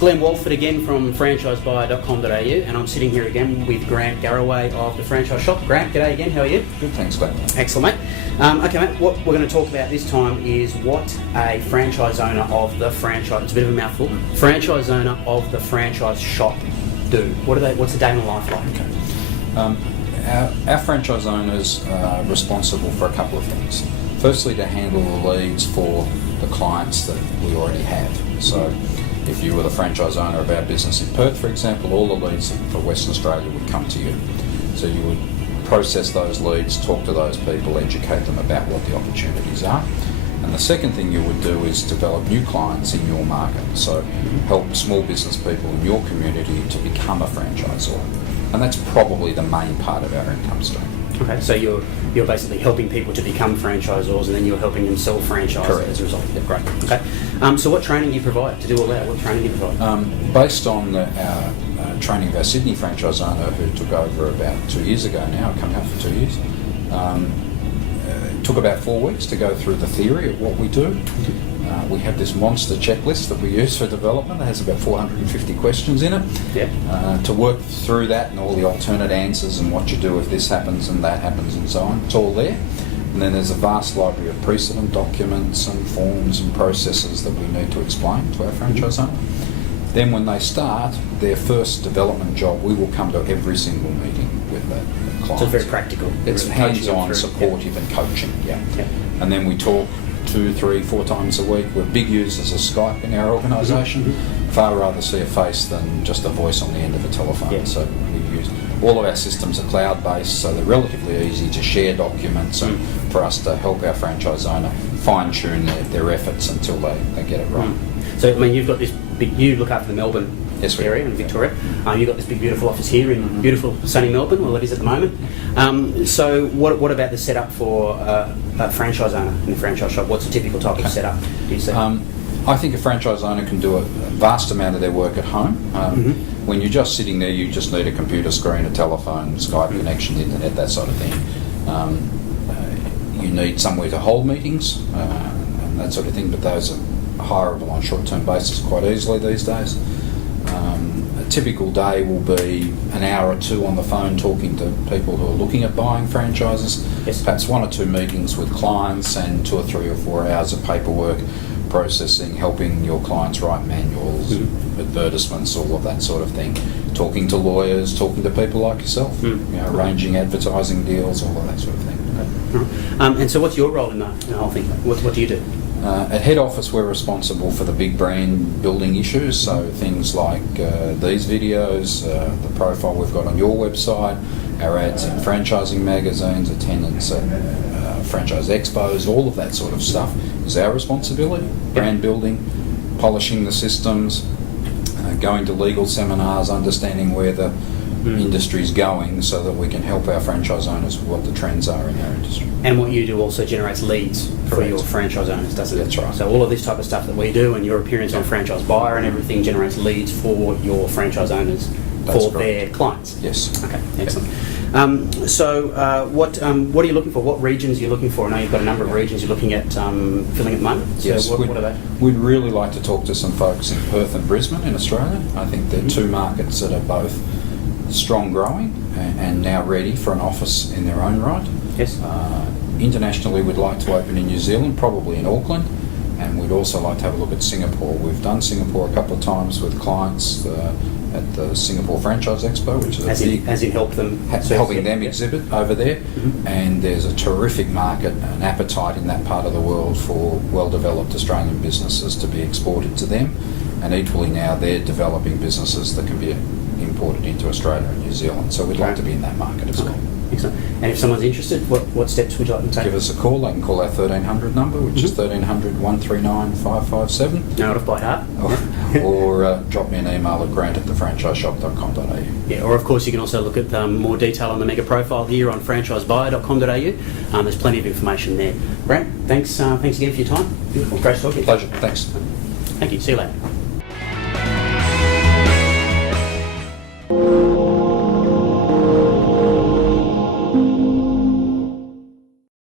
Glenn Walford again from franchisebuyer.com.au, and I'm sitting here again with Grant Garraway of the Franchise Shop. Grant, g'day again, how are you? Good, thanks, Glenn. Excellent, mate. Okay, mate, what we're going to talk about this time is what a franchise owner of the franchise, it's a bit of a mouthful, franchise owner of the franchise shop do. What's the day in the life like? Okay. Our franchise owners are responsible for a couple of things. Firstly, to handle the leads for the clients that we already have. So if you were the franchise owner of our business in Perth, for example, all the leads for Western Australia would come to you. So you would process those leads, talk to those people, educate them about what the opportunities are. And the second thing you would do is develop new clients in your market. So help small business people in your community to become a franchisor. And that's probably the main part of our income stream. Okay, so you're basically helping people to become franchisors, and then you're helping them sell franchises as a result. Yeah, great. Okay. So what training do you provide to do all that? What training do you provide? Based on our training of our Sydney franchise owner, who took over about 2 years ago now, coming up for 2 years, it took about 4 weeks to go through the theory of what we do. We have this monster checklist that we use for development. It has about 450 questions in it. Yeah. To work through that and all the alternate answers and what you do if this happens and that happens and so on. It's all there. And then there's a vast library of precedent documents and forms and processes that we need to explain to our franchise owner. Then when they start their first development job, we will come to every single meeting with the client. So it's very practical. It's hands-on, supportive and coaching. Yeah. And then we talk 2, 3, 4 times a week. We're big users of Skype in our organisation. Far rather see a face than just a voice on the end of a telephone. Yeah. So we use all of our systems are cloud-based, so they're relatively easy to share documents and for us to help our franchise owner fine-tune their efforts until they get it right. So I mean, you've got this big. You look after the Melbourne area in Victoria. You've got this big, beautiful office here in beautiful, sunny Melbourne. Well, it is at the moment. So what about the setup for a franchise owner in the franchise shop? What's a typical type of setup do you see? I think a franchise owner can do a vast amount of their work at home. When you're just sitting there, you just need a computer screen, a telephone, Skype connection, internet, that sort of thing. You need somewhere to hold meetings and that sort of thing, but those are hireable on a short-term basis quite easily these days. A typical day will be an hour or two on the phone talking to people who are looking at buying franchises. Yes. Perhaps 1 or 2 meetings with clients and 2 or 3 or 4 hours of paperwork processing, helping your clients write manuals, advertisements, all of that sort of thing. Talking to lawyers, talking to people like yourself, arranging advertising deals, all of that sort of thing. Okay. And so what's your role in the whole thing? What do you do? At head office, we're responsible for the big brand building issues, so things like these videos, the profile we've got on your website, our ads in franchising magazines, attendance at franchise expos, all of that sort of stuff is our responsibility. Brand building, polishing the systems, going to legal seminars, understanding where the industry's going so that we can help our franchise owners with what the trends are in our industry. And what you do also generates leads for your franchise owners, doesn't it? That's right. So all of this type of stuff that we do and your appearance on Franchise Buyer and everything generates leads for your franchise owners for their clients. Yes. Okay, excellent. What are you looking for? What regions are you looking for? I know you've got a number of regions you're looking at filling at the moment. So yes, what are they? We'd really like to talk to some folks in Perth and Brisbane in Australia. I think they're 2 markets that are both strong growing and now ready for an office in their own right. Yes. Internationally, we'd like to open in New Zealand, probably in Auckland, and we'd also like to have a look at Singapore. We've done Singapore a couple of times with clients at the Singapore Franchise Expo, which is as in help them helping them exhibit over there. And there's a terrific market and appetite in that part of the world for well-developed Australian businesses to be exported to them, and equally now they're developing businesses that can be imported into Australia and New Zealand. So we'd like to be in that market as well. Excellent. And if someone's interested, what steps would you like them to take? Give us a call. They can call our 1300 number, which is 1300 139 557. Know it off by heart. Or drop me an email at grant@thefranchiseshop.com.au. Yeah, or of course you can also look at more detail on the mega profile here on franchisebuyer.com.au. There's plenty of information there. Grant, thanks again for your time. Beautiful. Great to talk to you. Pleasure. Thanks. Thank you. See you later.